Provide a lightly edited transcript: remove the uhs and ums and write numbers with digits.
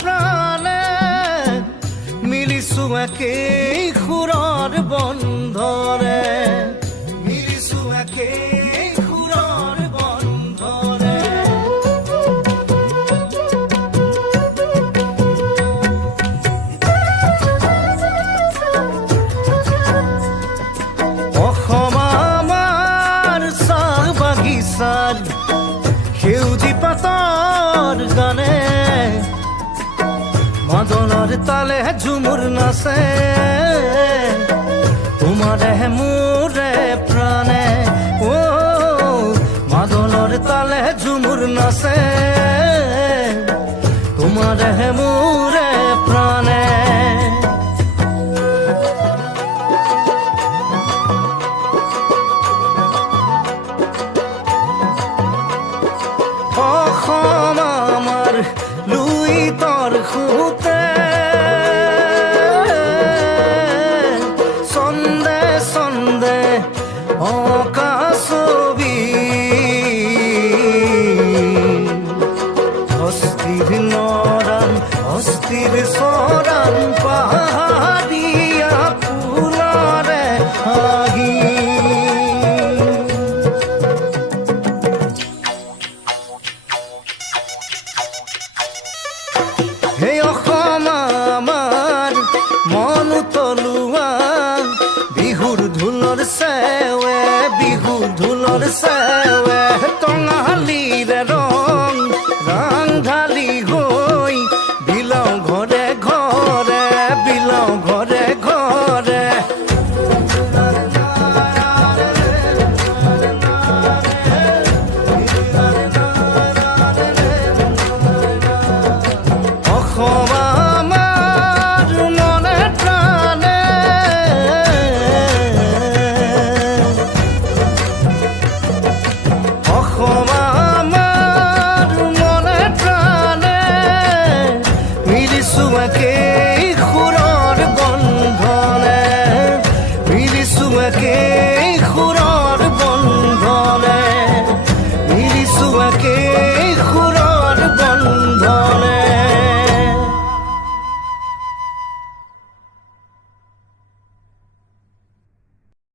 প্ৰাণে মিলিছো একেই সুৰৰ বন্ধৰে মিলিছো একেই সুৰৰ বন্ধৰে অসম আমাৰ চাহ বাগিচাৰ সেউজী পাতৰ গানে মাদলৰ তালে ঝুমুৰ নাচে তোমাৰে মোৰে প্ৰাণে ও মাদলৰ তালে ঝুমুৰ নাচে তোমাৰে মোৰে প্ৰাণে অসম আমাৰ লুইতৰ খুতে চন্দে চন্দে অঁকা ছবি অস্থিৰ নৰাণ অস্থিৰ চৰাণ